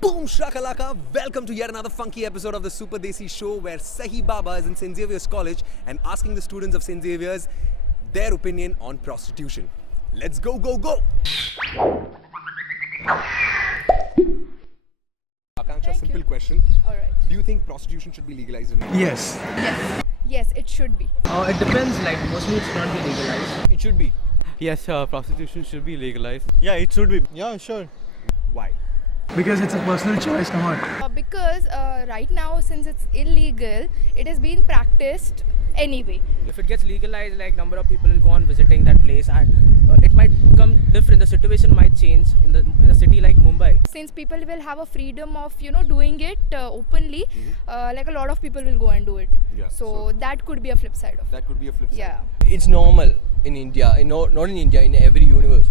Boom shakalaka! Welcome to yet another funky episode of the Super Desi Show, where Sahi Baba is in St. Xavier's College and asking the students of St. Xavier's their opinion on prostitution. Let's go, go, go! Akanksha, simple question. Alright. Do you think prostitution should be legalized in India? Yes. Yes, it should be. It depends, like mostly it's not be legalized. It should be. Yes, prostitution should be legalized. Yeah, it should be. Yeah, sure. Why? Because it's a personal choice, come on. Because right now, since it's illegal, it is being practiced anyway. If it gets legalized, like number of people will go on visiting that place, and it might become different. The situation might change in a city like Mumbai. Since people will have a freedom of doing it openly, like a lot of people will go and do it. Yeah, So that could be a flip side of it. That could be a flip side. Yeah. It's normal in India, not in India, in every universe.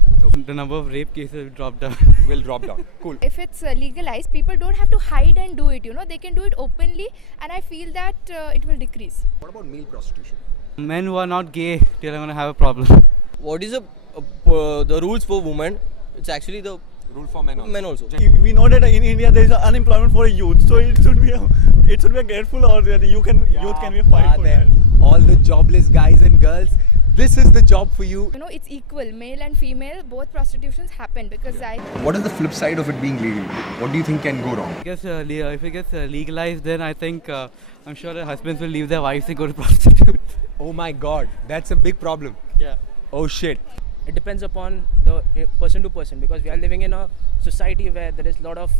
The number of rape cases will drop down. Will drop down. Cool. If it's legalized, people don't have to hide and do it. They can do it openly, and I feel that it will decrease. What about male prostitution? Men who are not gay, they're going to have a problem. What is the rules for women? It's actually the Rule for men also. men also. We know that in India there is unemployment for youth, so it should be a grateful, or youth can be a fight for that. All the jobless guys and girls, this is the job for you. It's equal. Male and female, both prostitutions happen because What is the flip side of it being legal? What do you think can go wrong? I guess if it gets legalized, then I think I'm sure the husbands will leave their wives and go to prostitutes. Oh my god, that's a big problem. Yeah. Oh shit. It depends upon the person to person, because we are living in a society where there is a lot of,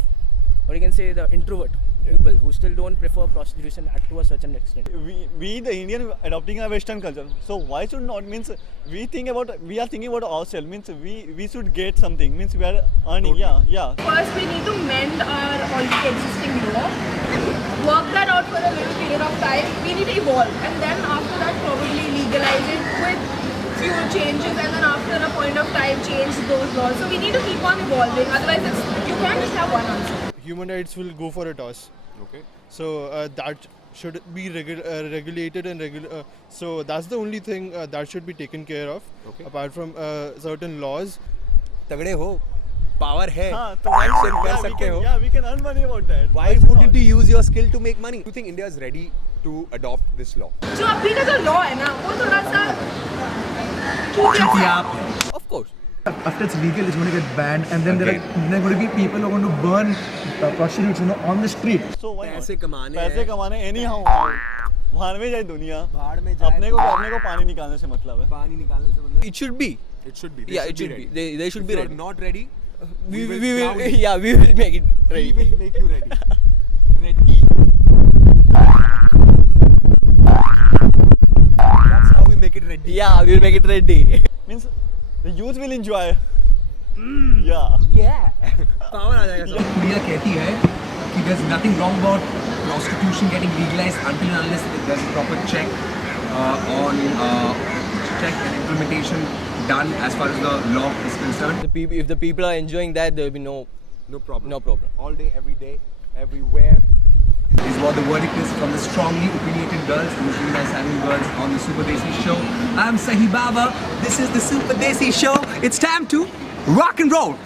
or you can say, the introvert people who still don't prefer prostitution to a certain extent. We the Indian adopting a Western culture, so why should not means we are thinking about ourselves, means we should get something, means we are earning. Yeah. First, we need to mend our already existing law, work that out for a little period of time. We need to evolve, and then after that, probably legalize it with few changes, and then after a point of time, change those laws. So we need to keep on evolving. Otherwise, you can't just have one answer. Human rights will go for a toss. Okay. So that should be regulated and so that's the only thing that should be taken care of. Okay. Apart from certain laws. तगड़े हो, power है, So action कर सकते हो. we can earn money about that. Why wouldn't you use your skill to make money? Do you think India is ready to adopt this law? जो अभी का जो law है ना, वो थोड़ा सा Of course. After it's legal, it's going to get banned, and then there are going to be people who are going to burn prostitutes, on the street. So why not? पैसे कमाने anyhow. भाड़ में जाए दुनिया. भाड़ में जाए अपने को पानी निकालने से मतलब है. पानी निकालने से मतलब. It should be. It should be. Yeah, it should be. They should be If you ready. are not ready, We will will. drown you. Yeah, we will make it We ready. will make you ready. Ready. That's how we make it ready. Yeah, we will make it ready. Means the youth will enjoy. Yeah. Yeah. Power आ जाएगा सब. India कहती है कि there's nothing wrong about prostitution getting legalized until and unless there's a proper check and implementation done as far as the law is concerned. If the people are enjoying that, there will be no problem. No problem. All day, everywhere. Is what the verdict is from the strongly opinionated girls, usually by Samuel girls, on the Super Desi Show. I'm Sahi Baba. This is the Super Desi Show. It's time to rock and roll.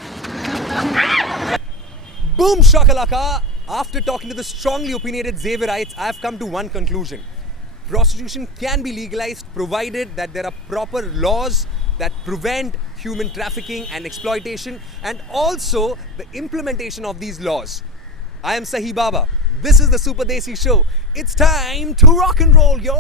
Boom shakalaka! After talking to the strongly opinionated Xavierites, I have come to one conclusion. Prostitution can be legalized provided that there are proper laws that prevent human trafficking and exploitation, and also the implementation of these laws. I am Sahi Baba. This is the Super Desi Show. It's time to rock and roll, yo!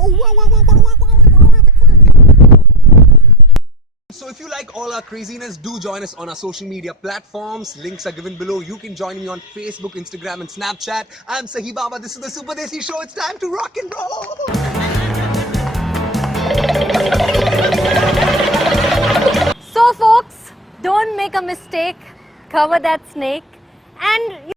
So if you like all our craziness, do join us on our social media platforms. Links are given below. You can join me on Facebook, Instagram and Snapchat. I'm Sahi Baba. This is the Super Desi Show. It's time to rock and roll! So folks, don't make a mistake, cover that snake and